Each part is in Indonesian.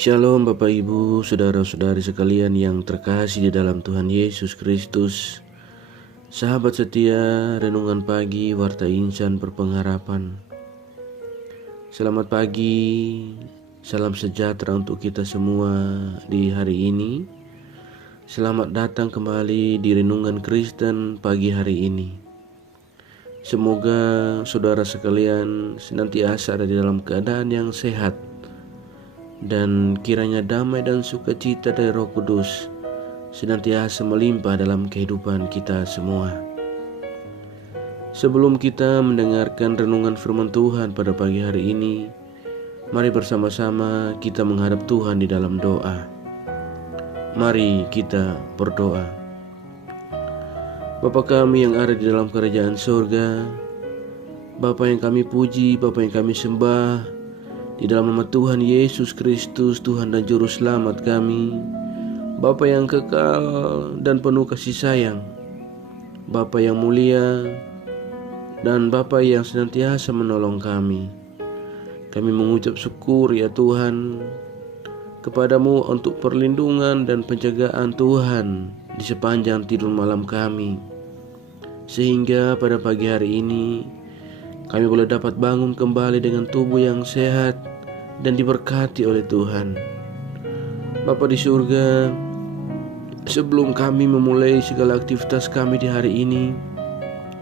Shalom Bapak Ibu, saudara-saudari sekalian yang terkasih di dalam Tuhan Yesus Kristus. Sahabat setia, renungan pagi Warta Insan Berpengharapan. Selamat pagi, salam sejahtera untuk kita semua di hari ini. Selamat datang kembali di Renungan Kristen pagi hari ini. Semoga saudara sekalian senantiasa ada di dalam keadaan yang sehat, dan kiranya damai dan sukacita dari Roh Kudus senantiasa melimpah dalam kehidupan kita semua. Sebelum kita mendengarkan renungan firman Tuhan pada pagi hari ini, mari bersama-sama kita menghadap Tuhan di dalam doa. Mari kita berdoa. Bapa kami yang ada di dalam kerajaan surga, Bapa yang kami puji, Bapa yang kami sembah, di dalam nama Tuhan Yesus Kristus, Tuhan dan Juru Selamat kami, Bapa yang kekal dan penuh kasih sayang, Bapa yang mulia, dan Bapa yang senantiasa menolong kami. Kami mengucap syukur ya Tuhan kepadamu untuk perlindungan dan penjagaan Tuhan di sepanjang tidur malam kami, sehingga pada pagi hari ini kami boleh dapat bangun kembali dengan tubuh yang sehat dan diberkati oleh Tuhan. Bapa di surga, sebelum kami memulai segala aktivitas kami di hari ini,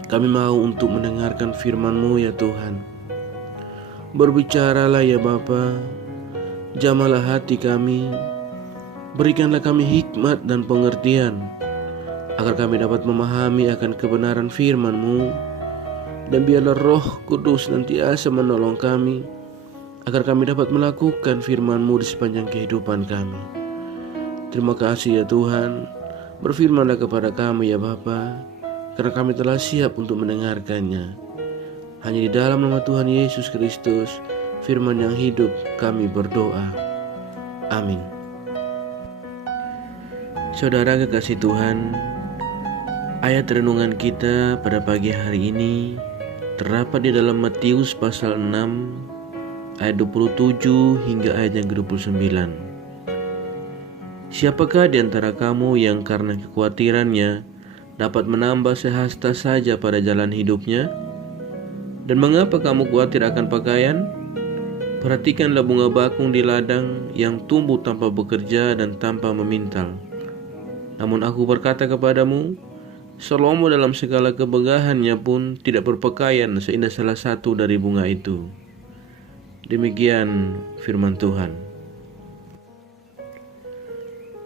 kami mau untuk mendengarkan firman-Mu ya Tuhan. Berbicaralah ya Bapa, jamalah hati kami, berikanlah kami hikmat dan pengertian, agar kami dapat memahami akan kebenaran firman-Mu. Dan biarlah Roh Kudus senantiasa menolong kami, agar kami dapat melakukan firman-Mu di sepanjang kehidupan kami. Terima kasih ya Tuhan. Berfirmanlah kepada kami ya Bapa, karena kami telah siap untuk mendengarkannya. Hanya di dalam nama Tuhan Yesus Kristus, firman yang hidup, kami berdoa. Amin. Saudara kekasih Tuhan, ayat renungan kita pada pagi hari ini terdapat di dalam Matius pasal 6 ayat 27 hingga ayat yang ke-29. Siapakah di antara kamu yang karena kekhawatirannya dapat menambah sehasta saja pada jalan hidupnya? Dan mengapa kamu khawatir akan pakaian? Perhatikanlah bunga bakung di ladang yang tumbuh tanpa bekerja dan tanpa memintal. Namun aku berkata kepadamu, Salomo dalam segala kemegahannya pun tidak berpakaian seindah salah satu dari bunga itu. Demikian firman Tuhan.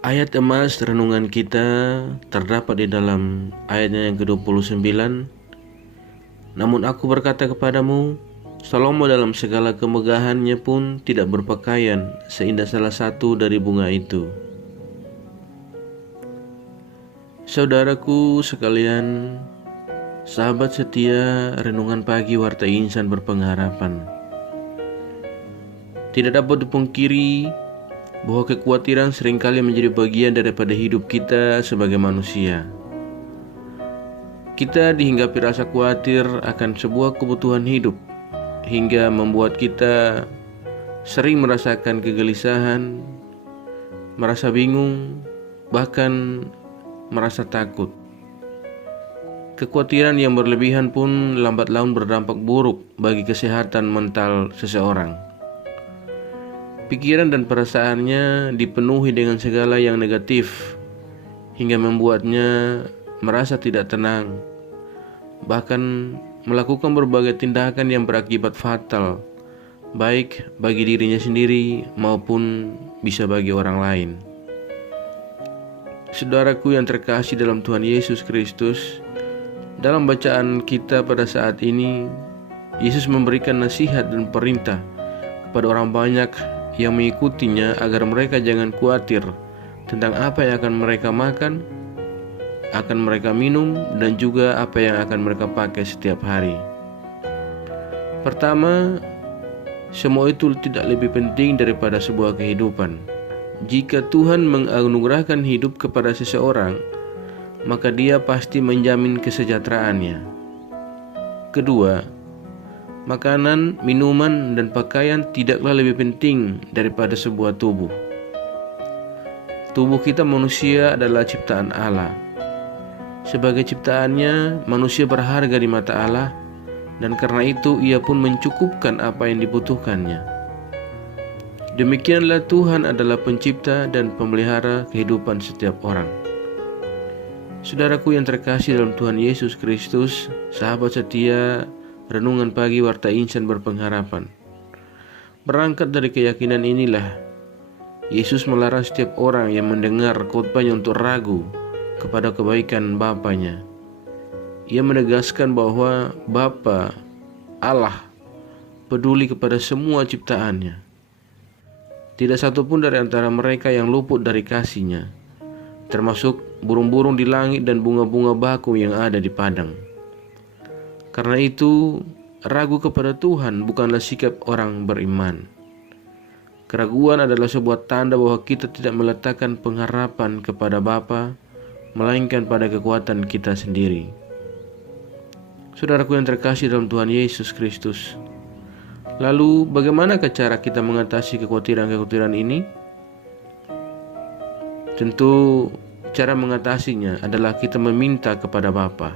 Ayat emas renungan kita terdapat di dalam ayatnya yang ke-29. Namun aku berkata kepadamu, Salomo dalam segala kemegahannya pun tidak berpakaian seindah salah satu dari bunga itu. Saudaraku sekalian, sahabat setia renungan pagi Warta Insan Berpengharapan, tidak dapat dipungkiri bahwa kekhawatiran seringkali menjadi bagian daripada hidup kita sebagai manusia. Kita dihinggapi rasa khawatir akan sebuah kebutuhan hidup, hingga membuat kita sering merasakan kegelisahan, merasa bingung, bahkan merasa takut. Kekhawatiran yang berlebihan pun lambat laun berdampak buruk bagi kesehatan mental seseorang. Pikiran dan perasaannya dipenuhi dengan segala yang negatif, hingga membuatnya merasa tidak tenang, bahkan melakukan berbagai tindakan yang berakibat fatal, baik bagi dirinya sendiri maupun bisa bagi orang lain. Saudaraku yang terkasih dalam Tuhan Yesus Kristus, dalam bacaan kita pada saat ini, Yesus memberikan nasihat dan perintah kepada orang banyak yang mengikutinya agar mereka jangan khawatir tentang apa yang akan mereka makan, akan mereka minum, dan juga apa yang akan mereka pakai setiap hari. Pertama, semua itu tidak lebih penting daripada sebuah kehidupan. Jika Tuhan menganugerahkan hidup kepada seseorang, maka Dia pasti menjamin kesejahteraannya. Kedua, Makanan, minuman, dan pakaian tidaklah lebih penting daripada sebuah tubuh. Tubuh kita manusia adalah ciptaan Allah. Sebagai ciptaannya, manusia berharga di mata Allah, dan karena itu ia pun mencukupkan apa yang dibutuhkannya. Demikianlah Tuhan adalah pencipta dan pemelihara kehidupan setiap orang. Saudaraku yang terkasih dalam Tuhan Yesus Kristus, sahabat setia Renungan Pagi Warta Insan Berpengharapan. Berangkat dari keyakinan inilah, Yesus melarang setiap orang yang mendengar khotbahnya untuk ragu kepada kebaikan Bapanya. Ia menegaskan bahwa Bapa Allah peduli kepada semua ciptaannya. Tidak satupun dari antara mereka yang luput dari kasih-Nya, termasuk burung-burung di langit dan bunga-bunga bakung yang ada di padang. Karena itu, ragu kepada Tuhan bukanlah sikap orang beriman. Keraguan adalah sebuah tanda bahwa kita tidak meletakkan pengharapan kepada Bapa, melainkan pada kekuatan kita sendiri. Saudaraku yang terkasih dalam Tuhan Yesus Kristus, lalu bagaimanakah cara kita mengatasi kekhawatiran-kekhawatiran ini? Tentu cara mengatasinya adalah kita meminta kepada Bapa.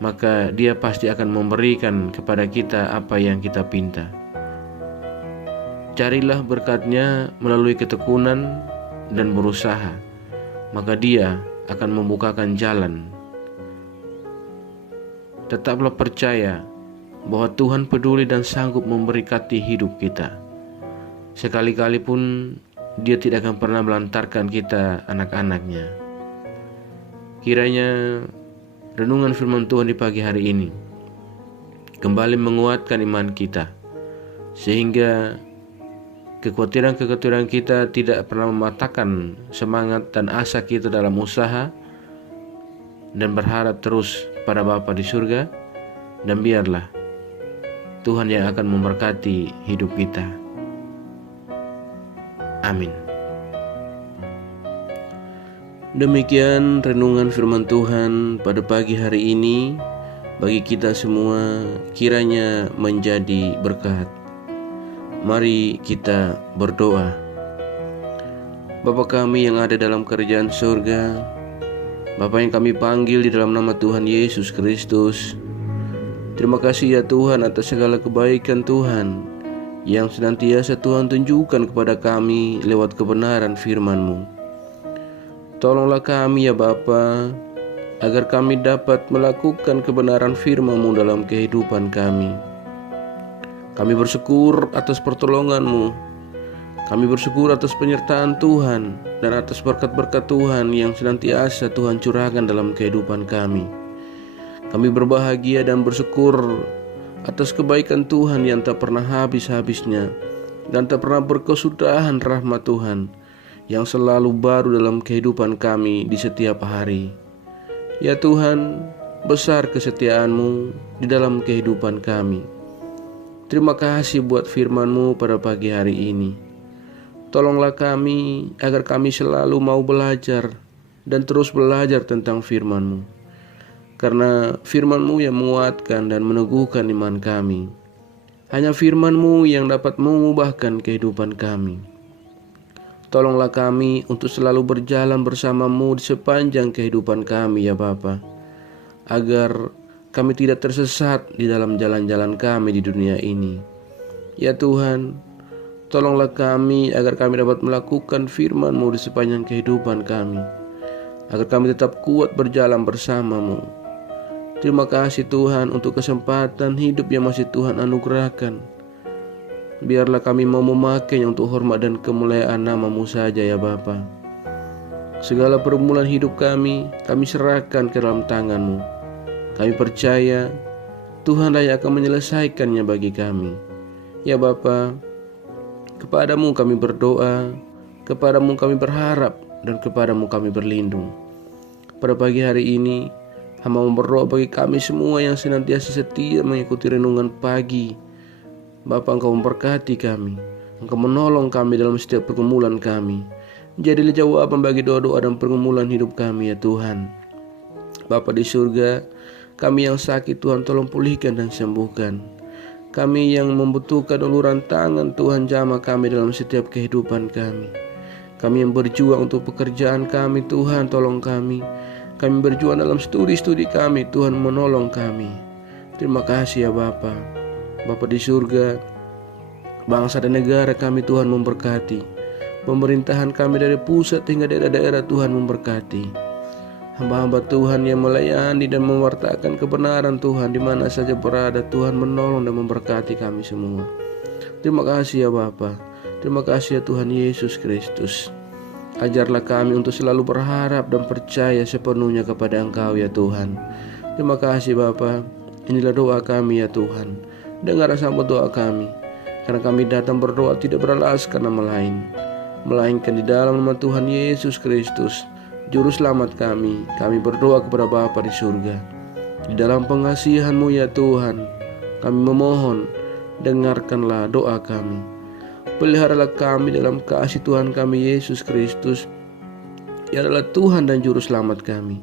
Maka Dia pasti akan memberikan kepada kita apa yang kita pinta. Carilah berkat-Nya melalui ketekunan dan berusaha, maka Dia akan membukakan jalan. Tetaplah percaya bahwa Tuhan peduli dan sanggup memberkati hidup kita. Sekali-kali pun Dia tidak akan pernah melantarkan kita, anak-anak-Nya. Kiranya renungan firman Tuhan di pagi hari ini kembali menguatkan iman kita, sehingga kekhawatiran-kekhawatiran kita tidak pernah mematahkan semangat dan asa kita dalam usaha dan berharap terus pada Bapa di surga. Dan biarlah Tuhan yang akan memberkati hidup kita. Amin. Demikian renungan firman Tuhan pada pagi hari ini bagi kita semua, kiranya menjadi berkat. Mari kita berdoa. Bapa kami yang ada dalam kerajaan surga, Bapa yang kami panggil di dalam nama Tuhan Yesus Kristus, terima kasih ya Tuhan atas segala kebaikan Tuhan yang senantiasa Tuhan tunjukkan kepada kami lewat kebenaran firman-Mu. Tolonglah kami ya Bapa, agar kami dapat melakukan kebenaran firman-Mu dalam kehidupan kami. Kami bersyukur atas pertolongan-Mu. Kami bersyukur atas penyertaan Tuhan dan atas berkat-berkat Tuhan yang senantiasa Tuhan curahkan dalam kehidupan kami. Kami berbahagia dan bersyukur atas kebaikan Tuhan yang tak pernah habis-habisnya dan tak pernah berkesudahan rahmat Tuhan yang selalu baru dalam kehidupan kami di setiap hari. Ya Tuhan, besar kesetiaan-Mu di dalam kehidupan kami. Terima kasih buat firman-Mu pada pagi hari ini. Tolonglah kami agar kami selalu mau belajar dan terus belajar tentang firman-Mu. Karena firman-Mu yang menguatkan dan meneguhkan iman kami. Hanya firman-Mu yang dapat mengubahkan kehidupan kami. Tolonglah kami untuk selalu berjalan bersama-Mu di sepanjang kehidupan kami ya Bapa, agar kami tidak tersesat di dalam jalan-jalan kami di dunia ini. Ya Tuhan, tolonglah kami agar kami dapat melakukan firman-Mu di sepanjang kehidupan kami, agar kami tetap kuat berjalan bersama-Mu. Terima kasih Tuhan untuk kesempatan hidup yang masih Tuhan anugerahkan. Biarlah kami mau memakainya untuk hormat dan kemuliaan nama-Mu saja ya Bapa. Segala permulaan hidup kami serahkan ke dalam tangan-Mu. Kami percaya Tuhanlah yang akan menyelesaikannya bagi kami. Ya Bapa, kepadamu kami berdoa, kepadamu kami berharap, dan kepadamu kami berlindung. Pada pagi hari ini, hamba berdoa bagi kami semua yang senantiasa setia mengikuti renungan pagi. Bapa, Engkau memberkati kami, Engkau menolong kami dalam setiap pergumulan kami. Jadilah jawaban bagi doa-doa dan pergumulan hidup kami ya Tuhan. Bapa di surga, kami yang sakit Tuhan tolong pulihkan dan sembuhkan. Kami yang membutuhkan uluran tangan Tuhan, jamah kami dalam setiap kehidupan kami. Kami yang berjuang untuk pekerjaan kami, Tuhan tolong kami. Kami berjuang dalam studi kami, Tuhan menolong kami. Terima kasih ya Bapa. Bapa di surga, bangsa dan negara kami Tuhan memberkati. Pemerintahan kami dari pusat hingga daerah-daerah Tuhan memberkati. Hamba-hamba Tuhan yang melayani dan mewartakan kebenaran Tuhan di mana saja berada, Tuhan menolong dan memberkati kami semua. Terima kasih ya Bapa. Terima kasih ya Tuhan Yesus Kristus. Ajarlah kami untuk selalu berharap dan percaya sepenuhnya kepada Engkau ya Tuhan. Terima kasih Bapa. Inilah doa kami ya Tuhan. Dengar sambut doa kami. Karena kami datang berdoa tidak beralaskan nama lain, melainkan di dalam nama Tuhan Yesus Kristus, Juru Selamat kami. Kami berdoa kepada Bapa di surga. Di dalam pengasihan-Mu ya Tuhan, kami memohon, dengarkanlah doa kami. Peliharalah kami dalam kasih Tuhan kami Yesus Kristus. Ia adalah Tuhan dan Juru Selamat kami,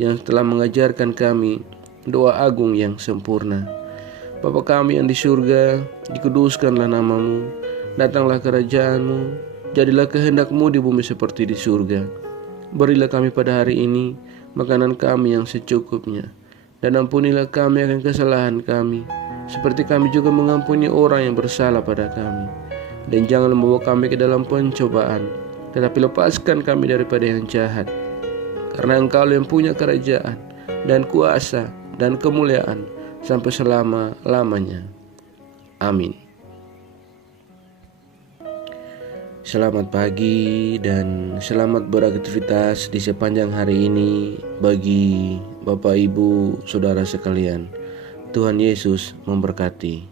yang telah mengajarkan kami doa agung yang sempurna. Bapa kami yang di surga, dikuduskanlah nama-Mu, datanglah kerajaan-Mu, jadilah kehendak-Mu di bumi seperti di surga. Berilah kami pada hari ini makanan kami yang secukupnya, dan ampunilah kami akan kesalahan kami, seperti kami juga mengampuni orang yang bersalah pada kami. Dan jangan membawa kami ke dalam pencobaan, tetapi lepaskan kami daripada yang jahat. Karena Engkau yang punya kerajaan dan kuasa dan kemuliaan sampai selama-lamanya. Amin. Selamat pagi dan selamat beraktivitas di sepanjang hari ini bagi Bapak, Ibu, Saudara sekalian. Tuhan Yesus memberkati.